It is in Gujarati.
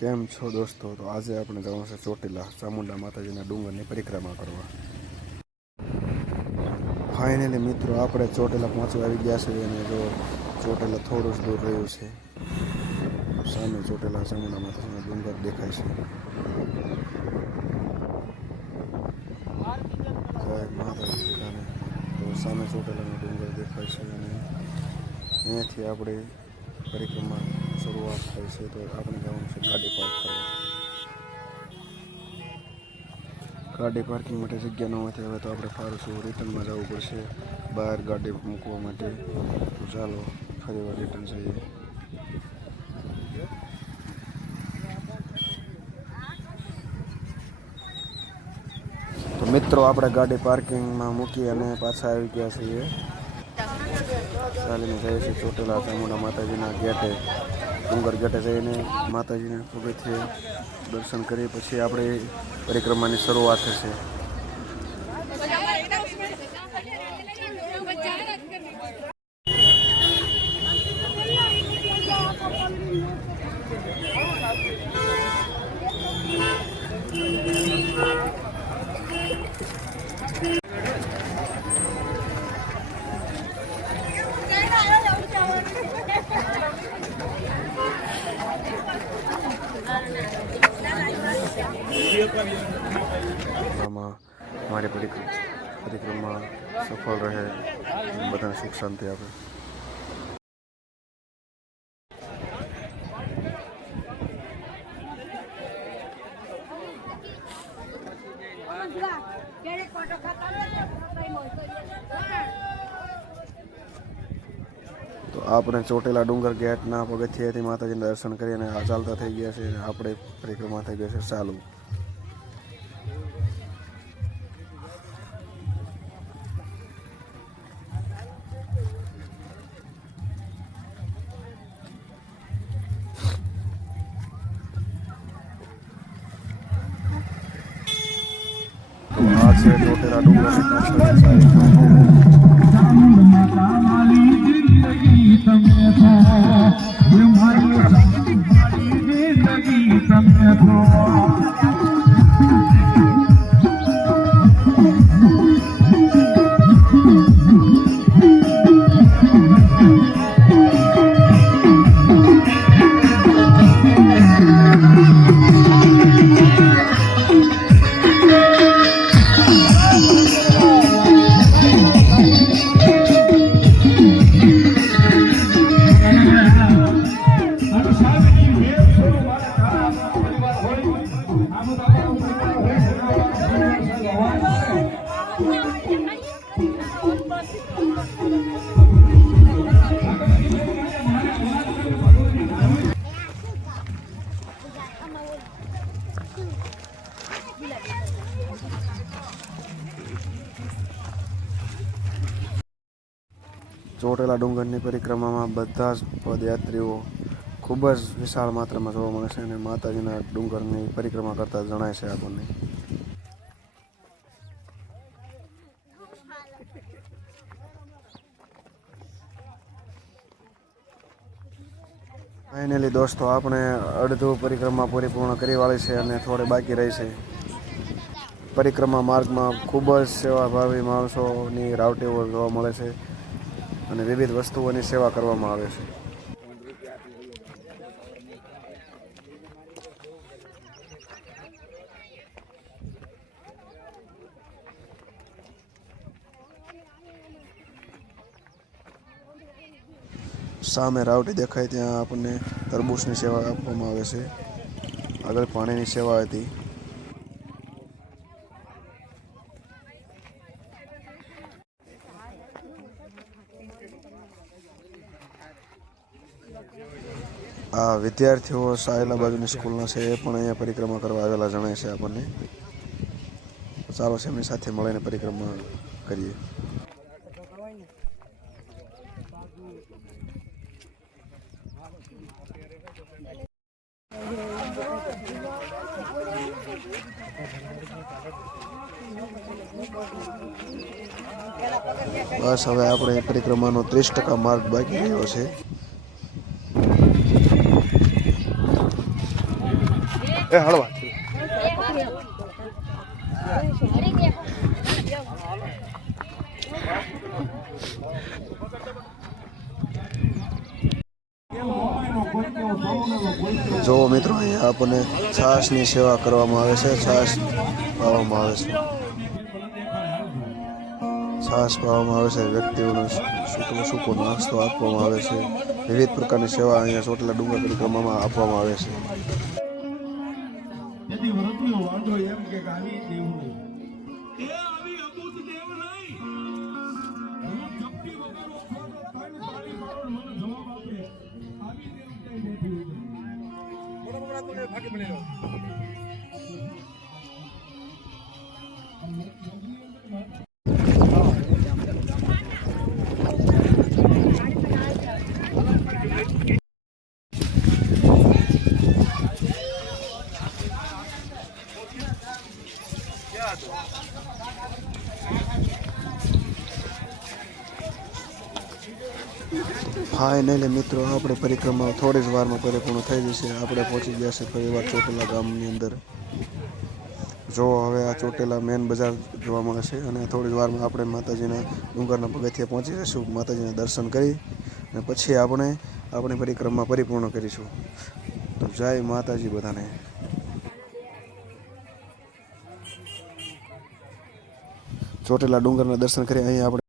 કેમ છો દોસ્તો? તો આજે આપણે જવાનું છે ચોટીલા ચામુંડા માતાજીના ડુંગરની પરિક્રમા કરવા. ફાઇનલી મિત્રો આપણે ચોટીલા પહોંચવા આવી ગયા છે અને જો ચોટીલા થોડું જ દૂર રહ્યું છે. સામે ચોટીલા ચામુંડા માતાજીના ડુંગર દેખાય છે. માતાજી સામે તો સામે ચોટીલાનો ડુંગર દેખાય છે અને અહીંયાથી આપણે પરિક્રમા શરૂઆત થાય છે. તો આપણે જવાનું છે ગાડી પાર્ક કરવા. ગાડી પાર્કિંગ માટે જગ્યા ન હોતી, હવે તો આપણે ફારશું રિટર્નમાં જવું પડશે બહાર ગાડી મૂકવા માટે. તો ચાલો ફરી વાર રિટર્ન જઈએ. તો મિત્રો આપણે ગાડી પાર્કિંગમાં મૂકી અને પાછા આવી ગયા છીએ. ચાલીને જઈએ છીએ ચોટીલા ચામુંડા માતાજીના ગેટે. ડુંગર ગેટે જઈને માતાજીને પગથિયે દર્શન કરી પછી આપણે પરિક્રમાની શરૂઆત થશે. મારી પરિક્રમા સફળ રહે, બધાને સુખ શાંતિ આપે. તો આપણે ચોટીલા ડુંગર ગેટના પગથિયેથી માતાજીના દર્શન કરી અને ચાલતા થઈ ગયા છે. આપણે પરિક્રમા થઈ ગઈ છે ચાલુ. આ છે ચોટીલા ડુંગરની ચોટીલા ડુંગરની પરિક્રમામાં બધા જ પદયાત્રીઓ ખૂબ જ વિશાળ માત્રામાં જોવા મળે છે અને માતાજીના ડુંગરની પરિક્રમા કરતા જણાય છે આપણને. ફાઇનલી દોસ્તો આપણે અડધું પરિક્રમા પરિપૂર્ણ કરી વાળી છે અને થોડી બાકી રહી છે. પરિક્રમા માર્ગમાં ખૂબ જ સેવાભાવી માણસોની રાવટીઓ જોવા મળે છે અને વિવિધ વસ્તુઓની સેવા કરવામાં આવે છે. સામે રાવટી દેખાય ત્યાં આપણને તરબૂચની સેવા આપવામાં આવે છે. આગળ પાણીની સેવા હતી. આ વિદ્યાર્થીઓ સાયલા બાજુની સ્કૂલના છે, એ પણ અહીંયા પરિક્રમા કરવા આવેલા જણાય છે આપણને. ચાલો છે એમની સાથે મળીને પરિક્રમા કરીએ. બસ હવે આપણે પરિક્રમાનો 30% માર્ગ બાકી રહ્યો છે. એ હળવા જો મિત્રો અહીંયા આપણને છાશની સેવા કરવામાં આવે છે. છાશ પાવામાં આવે છે. છાશ પાવામાં આવે છે. વ્યક્તિઓને સૂકો નાસ્તો આપવામાં આવે છે. વિવિધ પ્રકારની સેવા અહીંયા ચોટીલા ડુંગર પરિક્રમામાં આપવામાં આવે છે. ફાઇનલી મિત્રો આપણે પરિક્રમા થોડી જ વારમાં પરિપૂર્ણ થઈ જશે. આપણે પહોંચી ગયા છે ફરીવાર ચોટીલા ગામની અંદર. જો હવે આ ચોટીલા મેન બજાર જોવા મળે છે અને થોડી જ વારમાં આપણે માતાજીના ડુંગરના પગથિયે પહોંચી જઈશું. માતાજીના દર્શન કરી અને પછી આપણે આપણી પરિક્રમા પરિપૂર્ણ કરીશું. તો જય માતાજી બધાને. ચોટીલા ડુંગરના દર્શન કરી અહીં આપણે